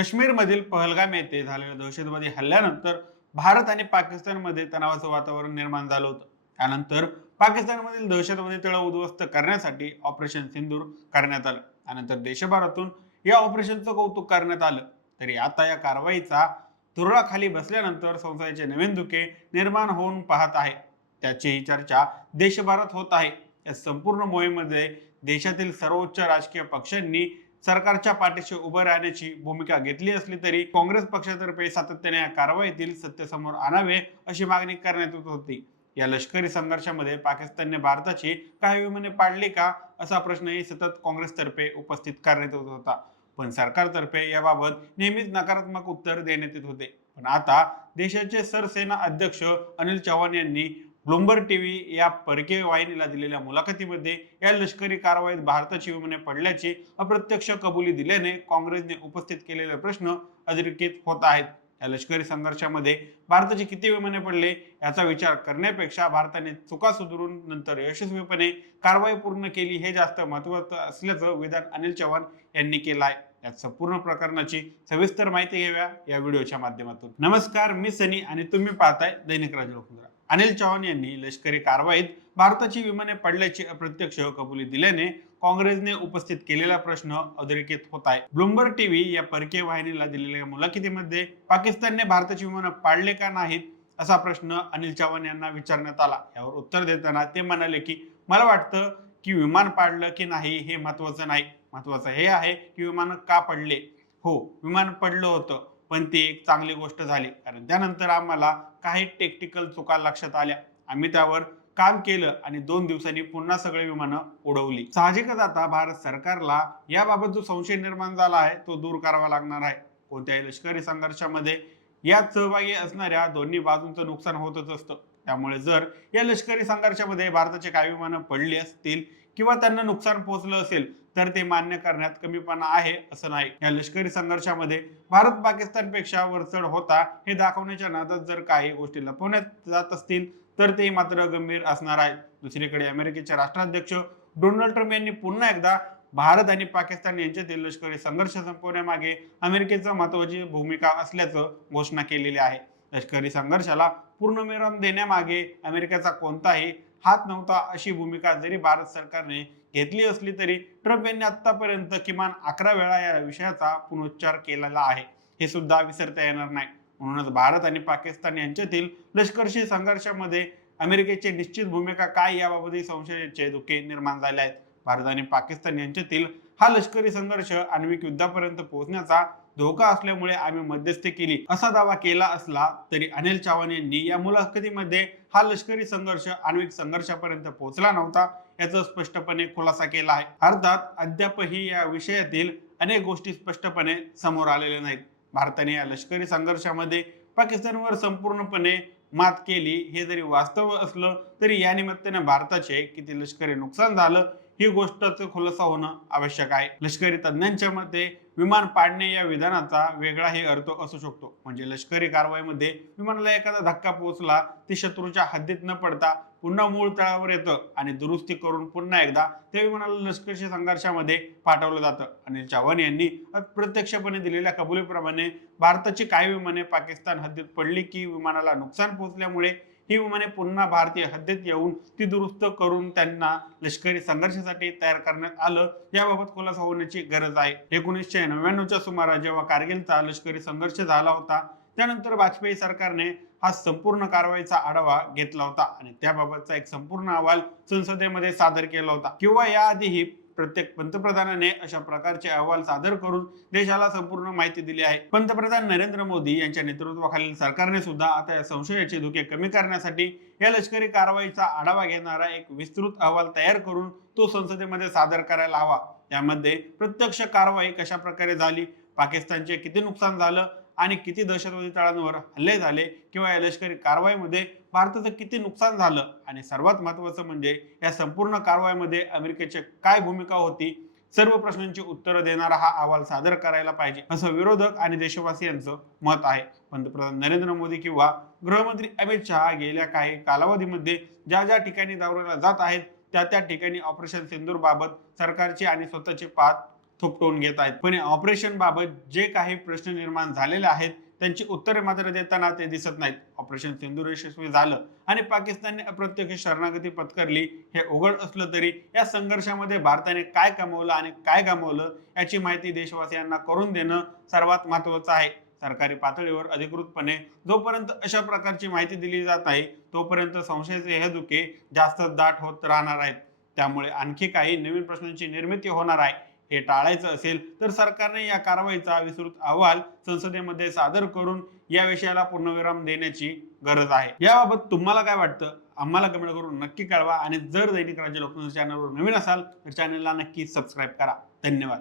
काश्मीरमधील पहलगाम येथे झालेल्या दहशतवादी हल्ल्यानंतर भारत आणि पाकिस्तानमध्ये तणावाचं वातावरण निर्माण झालं होतं. त्यानंतर पाकिस्तानमधील दहशतवादी तळ उद्ध्वस्त करण्यासाठी ऑपरेशन सिंदूर करण्यात आलं. त्यानंतर देशभरातून या ऑपरेशनचं कौतुक करण्यात आलं. तरी आता या कारवाईचा तुरळाखाली बसल्यानंतर संसदेचे नवीन धुके निर्माण होऊन पाहत आहे. त्याचीही चर्चा देशभरात होत आहे. या संपूर्ण मोहिमेमध्ये देशातील सर्वोच्च राजकीय पक्षांनी सरकारच्या पाठीशी उभं राहण्याची भूमिका घेतली असली तरी काँग्रेस पक्षातर्फे सातत्याने या कारवाईतील सत्य समोर आणावे अशी मागणी करण्यात येत होती. या लष्करी संघर्षामध्ये पाकिस्तानने भारताची काही विमाने पाडली का असा प्रश्नही सतत काँग्रेसतर्फे उपस्थित करण्यात येत होता. पण सरकारतर्फे याबाबत नेहमीच नकारात्मक उत्तर देण्यात येत होते. पण आता देशाचे सरसेना अध्यक्ष अनिल चव्हाण यांनी ब्लूमबर्ग टीव्ही या परकीय वाहिनीला दिलेल्या मुलाखतीमध्ये या लष्करी कारवाईत भारताची विमाने पडल्याची अप्रत्यक्ष कबुली दिल्याने काँग्रेसने उपस्थित केलेले प्रश्न अधोरेखित होत आहेत. या लष्करी संघर्षामध्ये भारताचे किती विमाने पडले याचा विचार करण्यापेक्षा भारताने चुका सुधारून नंतर यशस्वीपणे कारवाई पूर्ण केली हे जास्त महत्वाचं असल्याचं विधान अनिल चव्हाण यांनी केलं आहे या संपूर्ण प्रकरणाची सविस्तर माहिती घेऊया या व्हिडिओच्या माध्यमातून. नमस्कार मी सनी आणि तुम्ही पाहताय दैनिक राज अनिल चव्हाण यांनी लष्करी कारवाईत भारताची विमाने पडल्याची अप्रत्यक्ष कबुली दिल्याने काँग्रेसने उपस्थित केलेला प्रश्न अधोरेखित होत आहे ब्लुमबर्ग टीव्ही या परकीय वाहिनीला दिलेल्या मुलाखतीमध्ये पाकिस्तानने भारताची विमानं पाडले का नाहीत असा प्रश्न अनिल चव्हाण यांना विचारण्यात आला. यावर उत्तर देताना ते म्हणाले की मला वाटतं की विमान पाडलं की नाही हे महत्वाचं नाही. महत्वाचं हे आहे की विमान का पडले? हो विमान पडलं होतं. पण ती एक चांगली गोष्ट झाली. कारण त्यानंतर आम्हाला काही टेक्निकल चुका लक्षात आल्या. आम्ही त्यावर काम केलं आणि दोन दिवसांनी पुन्हा सगळे विमानं उडवली. साहजिकच आता भारत सरकारला याबाबत जो संशय निर्माण झाला आहे तो दूर करावा लागणार आहे. कोणत्याही लष्करी संघर्षामध्ये यात सहभागी असणाऱ्या दोन्ही बाजूंचं नुकसान होतच असतं. त्यामुळे जर या लष्करी संघर्षामध्ये भारताचे काही विमानं पडली असतील किंवा त्यांना नुकसान पोहोचलं असेल तर ते मान्य करण्यात कमीपणा आहे असं नाही. या लष्करी संघर्षामध्ये भारत पाकिस्तानपेक्षा वरचढ होता हे दाखवण्याच्या नादात जर काही गोष्टी लपवण्यात जात असतील तर ते मात्र गंभीर असणार आहेत दुसरीकडे अमेरिकेचे राष्ट्राध्यक्ष डोनाल्ड ट्रम्प यांनी पुन्हा एकदा भारत आणि पाकिस्तान यांच्यातील लष्करी संघर्ष संपवण्यामागे अमेरिकेचा महत्वाची भूमिका असल्याचं घोषणा केलेली आहे. लष्करी संघर्षाला पूर्ण विराम देण्यामागे अमेरिकेचा कोणताही हात नव्हता अशी भूमिका जरी भारत सरकारने घेतली असली तरी ट्रम्प यांनी आतापर्यंत किमान अकरा वेळा या विषयाचा पुनरुच्चार केलेला आहे. हे सुद्धा विसरता येणार नाही. म्हणूनच भारत आणि पाकिस्तान यांच्यातील लष्करशी संघर्षामध्ये अमेरिकेची निश्चित भूमिका काय याबाबतही संशयाचे धोके निर्माण झाले आहेत. भारत आणि पाकिस्तान यांच्यातील हा लष्करी संघर्ष आण्विक युद्धापर्यंत पोहोचण्याचा धोका असल्यामुळे आम्ही मध्यस्थी केली. असा दावा केला असला तरी अनिल चव्हाण यांनी या मुलाखतीमध्ये हा लष्करी संघर्ष आण्विक संघर्षापर्यंत पोहोचला नव्हता याचा स्पष्टपणे खुलासा केला आहे. अर्थात अद्यापही या विषयातील अनेक गोष्टी स्पष्टपणे समोर आलेल्या नाहीत. भारताने या लष्करी संघर्षामध्ये पाकिस्तानवर संपूर्णपणे मात केली. हे जरी वास्तव असलं तरी या निमित्ताने भारताचे किती लष्करी नुकसान झालं ही गोष्टच खुलासा होणं आवश्यक आहे. लष्करी तज्ज्ञांच्या मते विमान पाडणे या विधानाचा वेगळाही अर्थ असू शकतो. म्हणजे लष्करी कारवाईमध्ये विमानाला एखादा धक्का पोहोचला ते शत्रूच्या हद्दीत न पडता पुन्हा मूळ तळावर येतं आणि दुरुस्ती करून पुन्हा एकदा त्या विमानाला लष्करी संघर्षामध्ये पाठवलं जातं. अनिल चव्हाण यांनी अप्रत्यक्षपणे दिलेल्या कबुलीप्रमाणे भारताची काही विमाने पाकिस्तान हद्दीत पडली की विमानाला नुकसान पोहोचल्यामुळे ही विमाने पुन्हा भारतीय हद्दीत येऊन ती दुरुस्त करून त्यांना लष्करी संघर्षासाठी तयार करण्यात आलं. याबाबत खुलासा होण्याची गरज आहे. एकोणीसशे नव्याण्णवच्या सुमारास जेव्हा कारगिलचा लष्करी संघर्ष झाला होता त्यानंतर वाजपेयी सरकारने हा संपूर्ण कारवाईचा आढावा घेतला होता आणि त्याबाबतचा एक संपूर्ण अहवाल संसदेमध्ये सादर केला होता. किंवा याआधीही प्रत्येक पंतप्रधानाने अशा प्रकारचे अहवाल सादर करून देशाला संपूर्ण माहिती दिली आहे. पंतप्रधान नरेंद्र मोदी यांच्या नेतृत्वाखालील सरकारने सुद्धा आता या संशयाचे धोके कमी करण्यासाठी या लष्करी कारवाईचा आढावा घेणारा एक विस्तृत अहवाल तयार करून तो संसदेमध्ये सादर करायला हवा. त्यामध्ये प्रत्यक्ष कारवाई कशा प्रकारे झाली? पाकिस्तानचे किती नुकसान झालं? आणि किती दहशतवादी तळांवर हल्ले झाले किंवा या लष्करी कारवाईमध्ये भारताचं किती नुकसान झालं? आणि सर्वात महत्वाचं म्हणजे या संपूर्ण कारवाईमध्ये अमेरिकेची काय भूमिका होती? सर्व प्रश्नांची उत्तरं देणारा हा अहवाल सादर करायला पाहिजे असं विरोधक आणि देशवासियांचं मत आहे. पंतप्रधान नरेंद्र मोदी किंवा गृहमंत्री अमित शहा गेल्या काही कालावधीमध्ये ज्या ज्या ठिकाणी दौऱ्याला जात आहेत त्या त्या ठिकाणी ऑपरेशन सिंदूर बाबत सरकारची आणि स्वतःची पात थोपटवून घेत आहेत. पण ऑपरेशन बाबत जे काही प्रश्न निर्माण झालेले आहेत त्यांची उत्तरे मात्र देताना ते दिसत नाहीत. ऑपरेशन सिंधूर यशस्वी झालं आणि पाकिस्तानने अप्रत्यक्ष शरणागती पत्करली हे उघड असलं तरी या संघर्षामध्ये भारताने काय कमवलं आणि काय गमावलं याची माहिती देशवासियांना करून देणं सर्वात महत्वाचं आहे. सरकारी पातळीवर अधिकृतपणे जोपर्यंत अशा प्रकारची माहिती दिली जात आहे तोपर्यंत संशयाचे हे दुखे जास्त दाट होत राहणार आहेत. त्यामुळे आणखी काही नवीन प्रश्नांची निर्मिती होणार आहे. हे टाळायचं असेल तर सरकारने या कारवाईचा विस्तृत अहवाल संसदेमध्ये सादर करून या विषयाला पूर्णविराम देण्याची गरज आहे. याबाबत तुम्हाला काय वाटतं? आम्हाला कमेंट करून नक्की कळवा. आणि जर दैनिक राज्य लोकमत चॅनलवर नवीन असाल तर चॅनलला नक्की सबस्क्राईब करा. धन्यवाद.